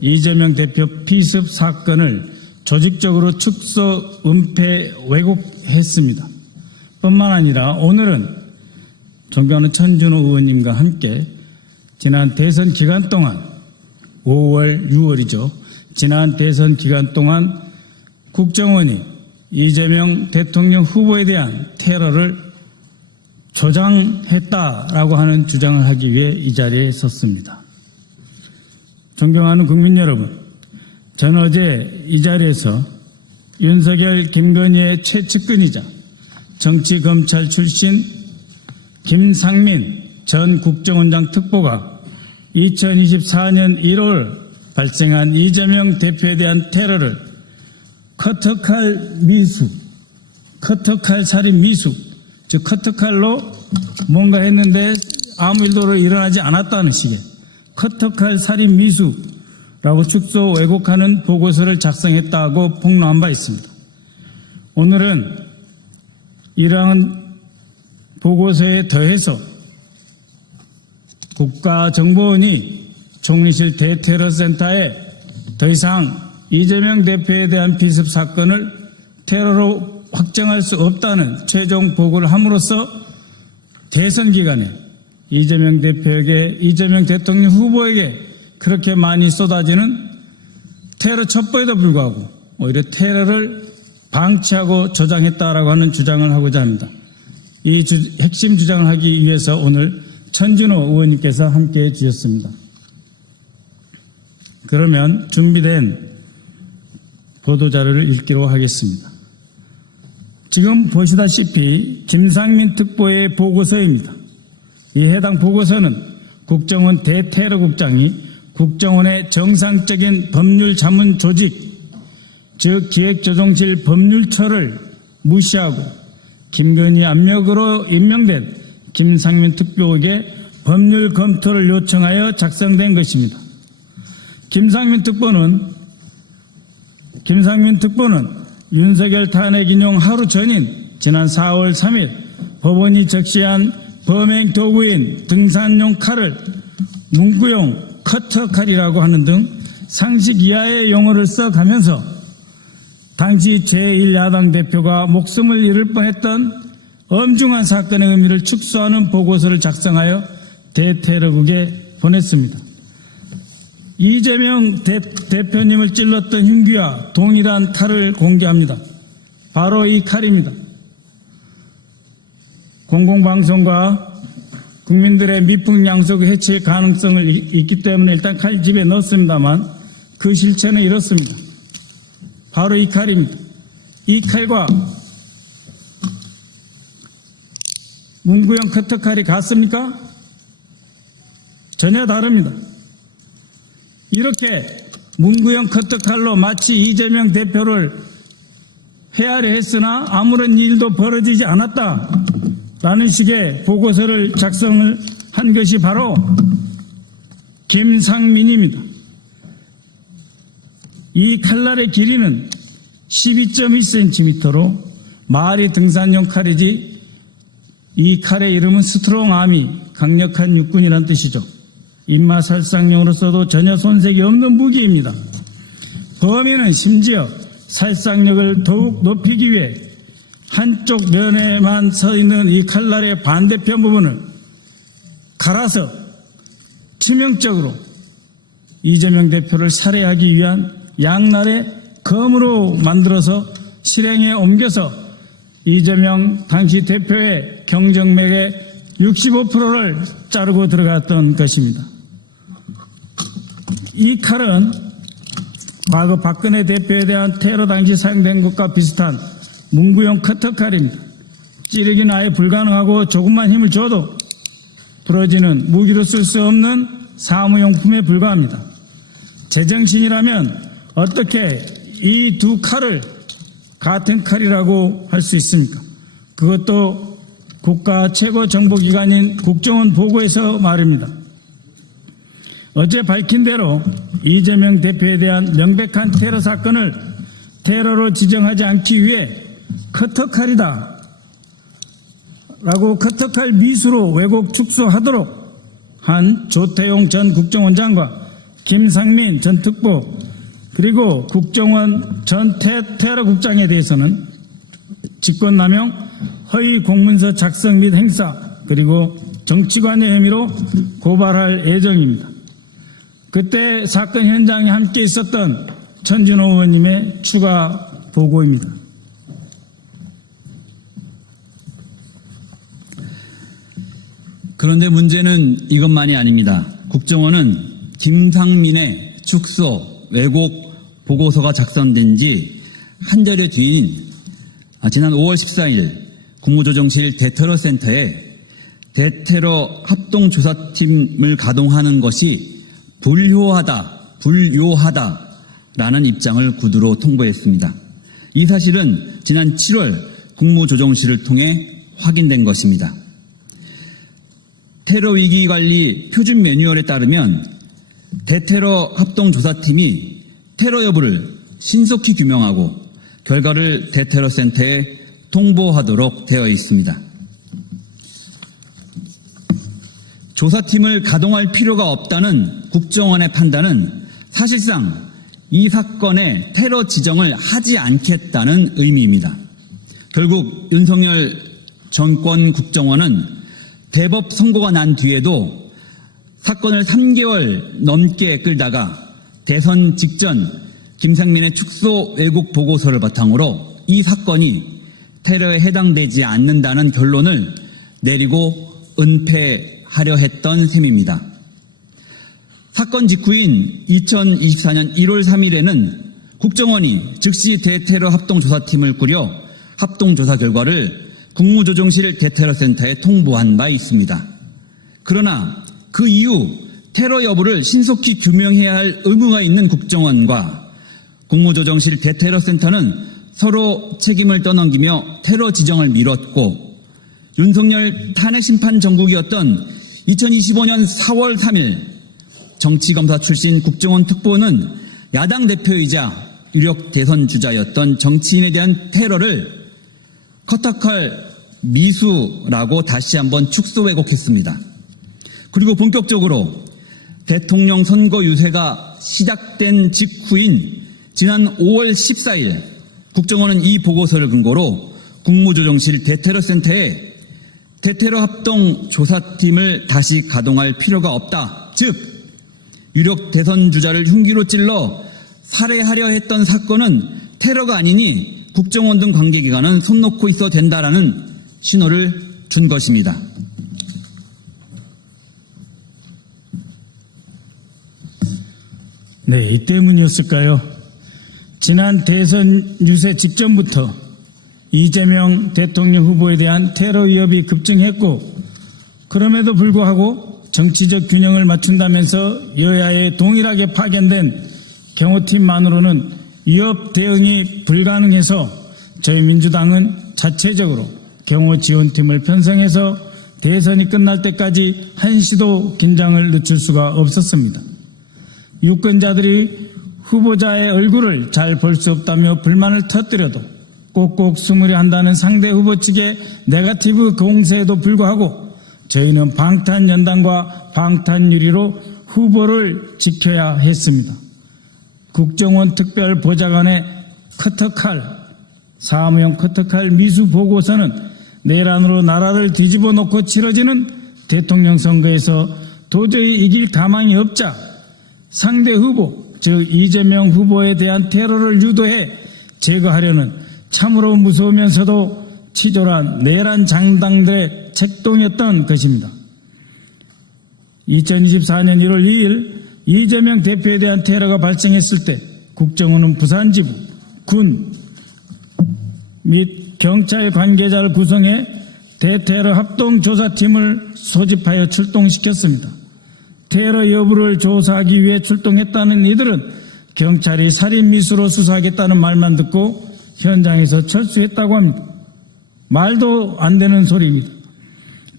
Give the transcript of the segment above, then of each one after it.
이재명 대표 피습 사건을 조직적으로 축소, 은폐, 왜곡했습니다. 뿐만 아니라 오늘은 존경하는 천준호 의원님과 함께 지난 대선 기간 동안 5월, 6월이죠. 지난 대선 기간 동안 국정원이 이재명 대통령 후보에 대한 테러를 조장했다라고 하는 주장을 하기 위해 이 자리에 섰습니다. 존경하는 국민 여러분, 저는 어제 이 자리에서 윤석열, 김건희의 최측근이자 정치검찰 출신 김상민 전 국정원장 특보가 2024년 1월 발생한 이재명 대표에 대한 테러를 커터칼 미수, 커터칼 살인 미수, 즉 커터칼로 뭔가 했는데 아무 일도 일어나지 않았다는 식의 커터칼 살인 미수라고 축소 왜곡하는 보고서를 작성했다고 폭로한 바 있습니다. 오늘은 이러한 보고서에 더해서 국가정보원이 총리실 대테러센터에 더 이상 이재명 대표에 대한 피습 사건을 테러로 확정할 수 없다는 최종 보고를 함으로써 대선 기간에 이재명 대표에게, 이재명 대통령 후보에게 그렇게 많이 쏟아지는 테러 첩보에도 불구하고 오히려 테러를 방치하고 조장했다라고 하는 주장을 하고자 합니다. 이 핵심 주장을 하기 위해서 오늘 천준호 의원님께서 함께해 주셨습니다. 그러면 준비된 보도자료를 읽기로 하겠습니다. 지금 보시다시피 김상민 특보의 보고서입니다. 이 해당 보고서는 국정원 대테러국장이 국정원의 정상적인 법률 자문 조직, 즉 기획조정실 법률처를 무시하고 김건희 압력으로 임명된 김상민 특보에게 법률 검토를 요청하여 작성된 것입니다. 김상민 특보는 윤석열 탄핵 인용 하루 전인 지난 4월 3일 법원이 적시한 범행 도구인 등산용 칼을 문구용 커터칼이라고 하는 등 상식 이하의 용어를 써가면서 당시 제1야당 대표가 목숨을 잃을 뻔했던 엄중한 사건의 의미를 축소하는 보고서를 작성하여 대테러국에 보냈습니다. 이재명 대표님을 찔렀던 흉기와 동일한 칼을 공개합니다. 바로 이 칼입니다. 공공방송과 국민들의 미풍양속 해체 가능성을 있기 때문에 일단 칼 집에 넣었습니다만 그 실체는 이렇습니다. 바로 이 칼입니다. 이 칼과 문구형 커터칼이 같습니까? 전혀 다릅니다. 이렇게 문구형 커터칼로 마치 이재명 대표를 헤아려 했으나 아무런 일도 벌어지지 않았다라는 식의 보고서를 작성을 한 것이 바로 김상민입니다. 이 칼날의 길이는 12.1cm로 말이 등산용 칼이지 이 칼의 이름은 스트롱 아미, 강력한 육군이라는 뜻이죠. 입맛 살상용으로서도 전혀 손색이 없는 무기입니다. 범인은 심지어 살상력을 더욱 높이기 위해 한쪽 면에만 서 있는 이 칼날의 반대편 부분을 갈아서 치명적으로 이재명 대표를 살해하기 위한 양날의 검으로 만들어서 실행에 옮겨서 이재명 당시 대표의 경정맥의 65%를 자르고 들어갔던 것입니다. 이 칼은 과거 박근혜 대표에 대한 테러 당시 사용된 것과 비슷한 문구용 커터칼입니다. 찌르기는 아예 불가능하고 조금만 힘을 줘도 부러지는 무기로 쓸 수 없는 사무용품에 불과합니다. 제정신이라면 어떻게 이 두 칼을 같은 칼이라고 할 수 있습니까? 그것도 국가 최고 정보기관인 국정원 보고에서 말입니다. 어제 밝힌 대로 이재명 대표에 대한 명백한 테러 사건을 테러로 지정하지 않기 위해 커터칼이다 라고 커터칼 미수로 왜곡 축소하도록 한 조태용 전 국정원장과 김상민 전 특보 그리고 국정원 전 테러국장에 대해서는 직권남용, 허위 공문서 작성 및 행사 그리고 정치관여 혐의로 고발할 예정입니다. 그때 사건 현장에 함께 있었던 천진호 의원님의 추가 보고입니다. 그런데 문제는 이것만이 아닙니다. 국정원은 김상민의 축소, 왜곡 보고서가 작성된 지 한 달여 뒤인 지난 5월 14일 국무조정실 대테러센터에 대테러 합동조사팀을 가동하는 것이 불효하다라는 입장을 구두로 통보했습니다. 이 사실은 지난 7월 국무조정실을 통해 확인된 것입니다. 테러위기관리 표준 매뉴얼에 따르면 대테러 합동조사팀이 테러 여부를 신속히 규명하고 결과를 대테러센터에 통보하도록 되어 있습니다. 조사팀을 가동할 필요가 없다는 국정원의 판단은 사실상 이 사건의 테러 지정을 하지 않겠다는 의미입니다. 결국 윤석열 정권 국정원은 대법 선고가 난 뒤에도 사건을 3개월 넘게 끌다가 대선 직전 김상민의 축소 왜곡 보고서를 바탕으로 이 사건이 테러에 해당되지 않는다는 결론을 내리고 은폐하려 했던 셈입니다. 사건 직후인 2024년 1월 3일에는 국정원이 즉시 대테러 합동조사팀을 꾸려 합동조사 결과를 국무조정실 대테러센터에 통보한 바 있습니다. 그러나 그 이후 테러 여부를 신속히 규명해야 할 의무가 있는 국정원과 국무조정실 대테러센터는 서로 책임을 떠넘기며 테러 지정을 미뤘고 윤석열 탄핵심판 정국이었던 2025년 4월 3일 정치검사 출신 국정원 특보는 야당 대표이자 유력 대선 주자였던 정치인에 대한 테러를 커터칼 미수라고 다시 한번 축소 왜곡했습니다. 그리고 본격적으로 대통령 선거 유세가 시작된 직후인 지난 5월 14일 국정원은 이 보고서를 근거로 국무조정실 대테러센터에 대테러 합동 조사팀을 다시 가동할 필요가 없다. 즉 유력 대선 주자를 흉기로 찔러 살해하려 했던 사건은 테러가 아니니 국정원 등 관계기관은 손 놓고 있어도 된다라는 신호를 준 것입니다. 네, 이 때문이었을까요? 지난 대선 유세 직전부터 이재명 대통령 후보에 대한 테러 위협이 급증했고 그럼에도 불구하고 정치적 균형을 맞춘다면서 여야에 동일하게 파견된 경호팀만으로는 위협 대응이 불가능해서 저희 민주당은 자체적으로 경호 지원팀을 편성해서 대선이 끝날 때까지 한시도 긴장을 늦출 수가 없었습니다. 유권자들이 후보자의 얼굴을 잘 볼 수 없다며 불만을 터뜨려도 꼭꼭 숨으려 한다는 상대 후보 측의 네거티브 공세에도 불구하고 저희는 방탄연단과 방탄유리로 후보를 지켜야 했습니다. 국정원 특별보좌관의 커터칼, 사무용 커터칼 미수 보고서는 내란으로 나라를 뒤집어 놓고 치러지는 대통령 선거에서 도저히 이길 가망이 없자 상대 후보, 즉 이재명 후보에 대한 테러를 유도해 제거하려는 참으로 무서우면서도 치졸한 내란 장당들의 책동이었던 것입니다. 2024년 1월 2일 이재명 대표에 대한 테러가 발생했을 때 국정원은 부산지부, 군 및 경찰 관계자를 구성해 대테러 합동조사팀을 소집하여 출동시켰습니다. 테러 여부를 조사하기 위해 출동했다는 이들은 경찰이 살인미수로 수사하겠다는 말만 듣고 현장에서 철수했다고 합니다. 말도 안 되는 소리입니다.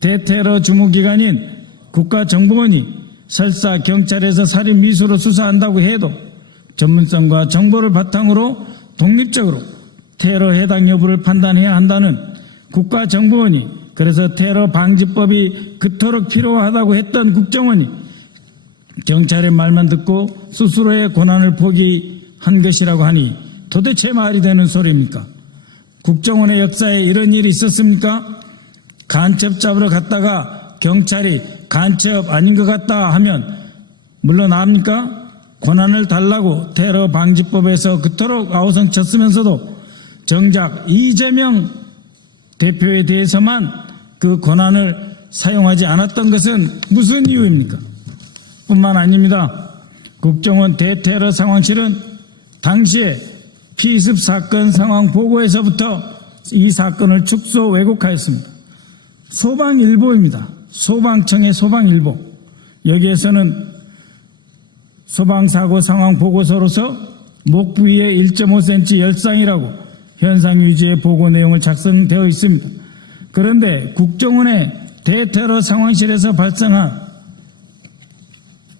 대테러 주무기관인 국가정보원이 설사 경찰에서 살인미수로 수사한다고 해도 전문성과 정보를 바탕으로 독립적으로 테러 해당 여부를 판단해야 한다는 국가정보원이 그래서 테러 방지법이 그토록 필요하다고 했던 국정원이 경찰의 말만 듣고 스스로의 고난을 포기한 것이라고 하니 도대체 말이 되는 소리입니까? 국정원의 역사에 이런 일이 있었습니까? 간첩 잡으러 갔다가 경찰이 간첩 아닌 것 같다 하면 물러납니까? 고난을 달라고 테러 방지법에서 그토록 아우성 쳤으면서도 정작 이재명 대표에 대해서만 그 고난을 사용하지 않았던 것은 무슨 이유입니까? 뿐만 아닙니다. 국정원 대테러 상황실은 당시에 피습 사건 상황 보고에서부터 이 사건을 축소 왜곡하였습니다. 소방일보입니다. 소방청의 소방일보. 여기에서는 소방사고 상황 보고서로서 목 부위에 1.5cm 열상이라고 현상 유지의 보고 내용을 작성되어 있습니다. 그런데 국정원의 대테러 상황실에서 발생한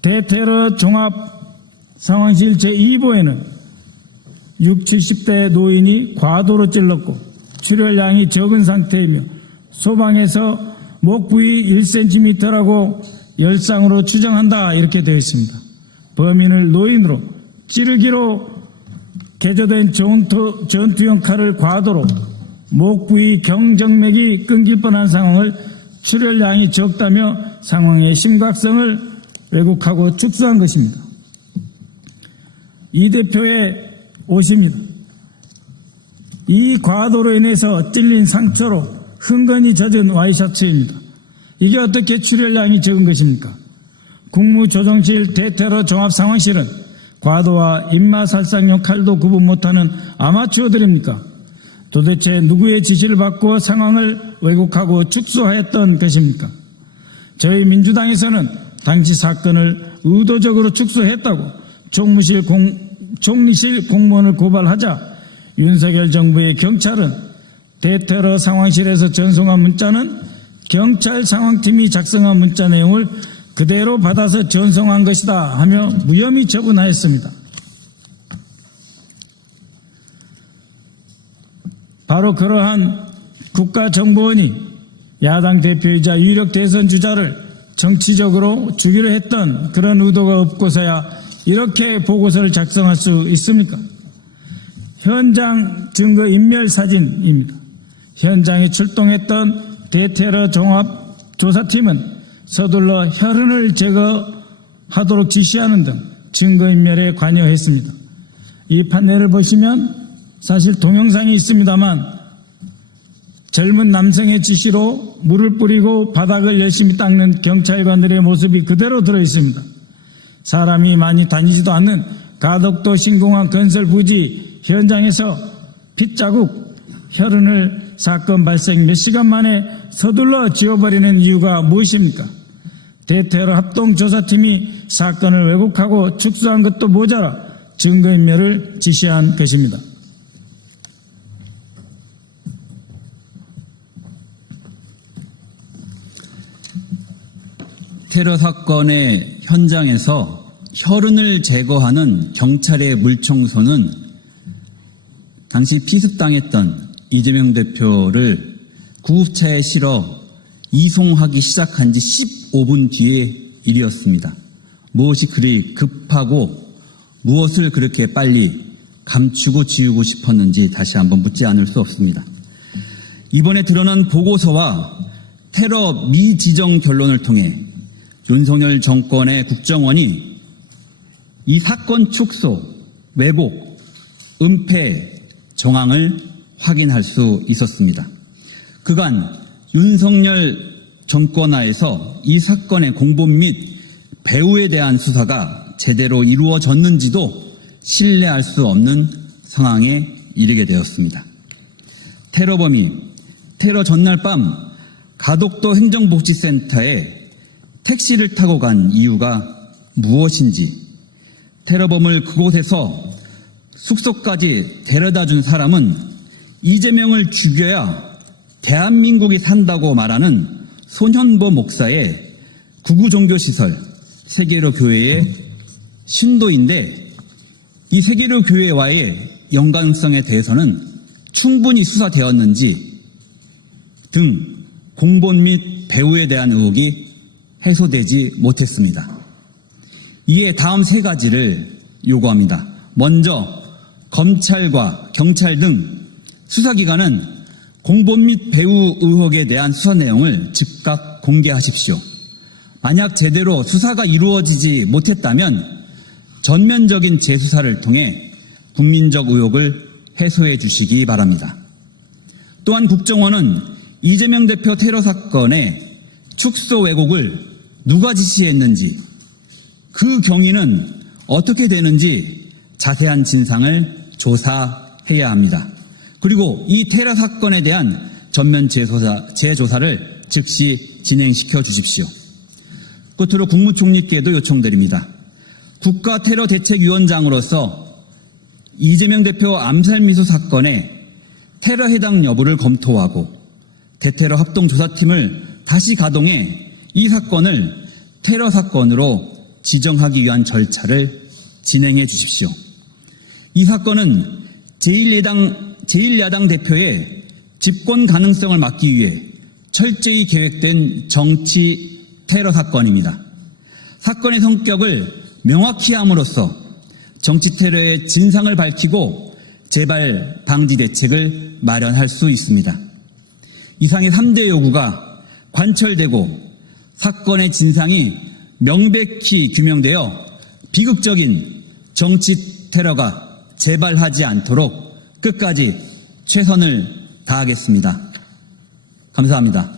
대테러 종합 상황실 제2보에는 60, 70대 노인이 과도로 찔렀고 출혈량이 적은 상태이며 소방에서 목 부위 1cm라고 열상으로 추정한다 이렇게 되어 있습니다. 범인을 노인으로 찌르기로 개조된 전투용 칼을 과도로 목 부위 경정맥이 끊길 뻔한 상황을 출혈량이 적다며 상황의 심각성을 왜곡하고 축소한 것입니다. 이 대표의 옷입니다. 이 과도로 인해서 찔린 상처로 흥건히 젖은 와이셔츠입니다. 이게 어떻게 출혈량이 적은 것입니까? 국무조정실 대테러 종합상황실은 과도와 입마살상용 칼도 구분 못하는 아마추어들입니까? 도대체 누구의 지시를 받고 상황을 왜곡하고 축소하였던 것입니까? 저희 민주당에서는 당시 사건을 의도적으로 축소했다고 총리실 공무원을 고발하자 윤석열 정부의 경찰은 대테러 상황실에서 전송한 문자는 경찰 상황팀이 작성한 문자 내용을 그대로 받아서 전송한 것이다 하며 무혐의 처분하였습니다. 바로 그러한 국가정보원이 야당 대표이자 유력 대선 주자를 정치적으로 죽이려 했던 그런 의도가 없고서야 이렇게 보고서를 작성할 수 있습니까? 현장 증거 인멸 사진입니다. 현장에 출동했던 대테러 종합조사팀은 서둘러 혈흔을 제거하도록 지시하는 등 증거인멸에 관여했습니다. 이 판례를 보시면 사실 동영상이 있습니다만 젊은 남성의 지시로 물을 뿌리고 바닥을 열심히 닦는 경찰관들의 모습이 그대로 들어있습니다. 사람이 많이 다니지도 않는 가덕도 신공항 건설 부지 현장에서 핏자국, 혈흔을 사건 발생 몇 시간 만에 서둘러 지워버리는 이유가 무엇입니까? 대테러 합동조사팀이 사건을 왜곡하고 축소한 것도 모자라 증거인멸을 지시한 것입니다. 테러 사건의 현장에서 혈흔을 제거하는 경찰의 물청소는 당시 피습당했던 이재명 대표를 구급차에 실어 이송하기 시작한 지 15분 뒤의 일이었습니다. 무엇이 그리 급하고 무엇을 그렇게 빨리 감추고 지우고 싶었는지 다시 한번 묻지 않을 수 없습니다. 이번에 드러난 보고서와 테러 미지정 결론을 통해 윤석열 정권의 국정원이 이 사건 축소, 왜곡, 은폐 정황을 확인할 수 있었습니다. 그간 윤석열 정권하에서 이 사건의 공범 및 배후에 대한 수사가 제대로 이루어졌는지도 신뢰할 수 없는 상황에 이르게 되었습니다. 테러범이 테러 전날 밤 가덕도 행정복지센터에 택시를 타고 간 이유가 무엇인지, 테러범을 그곳에서 숙소까지 데려다 준 사람은 이재명을 죽여야 대한민국이 산다고 말하는 손현보 목사의 구구종교시설 세계로 교회의 신도인데, 이 세계로 교회와의 연관성에 대해서는 충분히 수사되었는지 등 공본 및 배후에 대한 의혹이 해소되지 못했습니다. 이에 다음 세 가지를 요구합니다. 먼저 검찰과 경찰 등 수사기관은 공범 및 배후 의혹에 대한 수사 내용을 즉각 공개하십시오. 만약 제대로 수사가 이루어지지 못했다면 전면적인 재수사를 통해 국민적 의혹을 해소해 주시기 바랍니다. 또한 국정원은 이재명 대표 테러 사건의 축소 왜곡을 누가 지시했는지, 그 경위는 어떻게 되는지 자세한 진상을 조사해야 합니다. 그리고 이 테러 사건에 대한 전면 재조사를 즉시 진행시켜 주십시오. 끝으로 국무총리께도 요청드립니다. 국가테러대책위원장으로서 이재명 대표 암살미수 사건의 테러 해당 여부를 검토하고 대테러 합동조사팀을 다시 가동해 이 사건을 테러 사건으로 지정하기 위한 절차를 진행해 주십시오. 이 사건은 제1야당 대표의 집권 가능성을 막기 위해 철저히 계획된 정치 테러 사건입니다. 사건의 성격을 명확히 함으로써 정치 테러의 진상을 밝히고 재발 방지 대책을 마련할 수 있습니다. 이상의 3대 요구가 관철되고 사건의 진상이 명백히 규명되어 비극적인 정치 테러가 재발하지 않도록 끝까지 최선을 다하겠습니다. 감사합니다.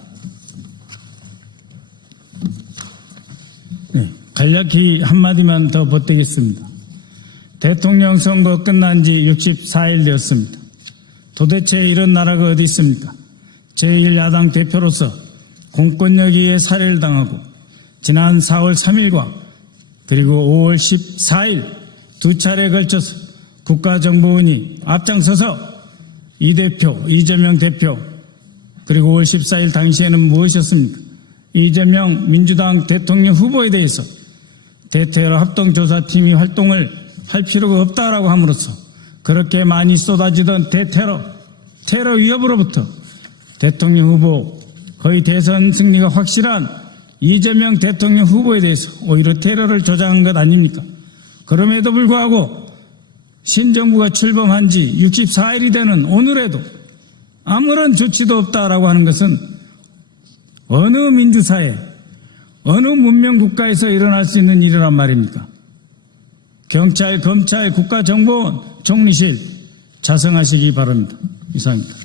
네, 간략히 한마디만 더 보태겠습니다. 대통령 선거 끝난 지 64일 되었습니다. 도대체 이런 나라가 어디 있습니까? 제1야당 대표로서 공권력에 의해 살해를 당하고 지난 4월 3일과 그리고 5월 14일 두 차례에 걸쳐서 국가정보원이 앞장서서 이재명 대표 그리고 5월 14일 당시에는 무엇이었습니까? 이재명 민주당 대통령 후보에 대해서 대테러 합동조사팀이 활동을 할 필요가 없다라고 함으로써 그렇게 많이 쏟아지던 테러 위협으로부터 대통령 후보 거의 대선 승리가 확실한 이재명 대통령 후보에 대해서 오히려 테러를 조장한 것 아닙니까? 그럼에도 불구하고 신정부가 출범한 지 64일이 되는 오늘에도 아무런 조치도 없다라고 하는 것은 어느 민주사회, 어느 문명국가에서 일어날 수 있는 일이란 말입니까? 경찰, 검찰, 국가정보원, 총리실 자성하시기 바랍니다. 이상입니다.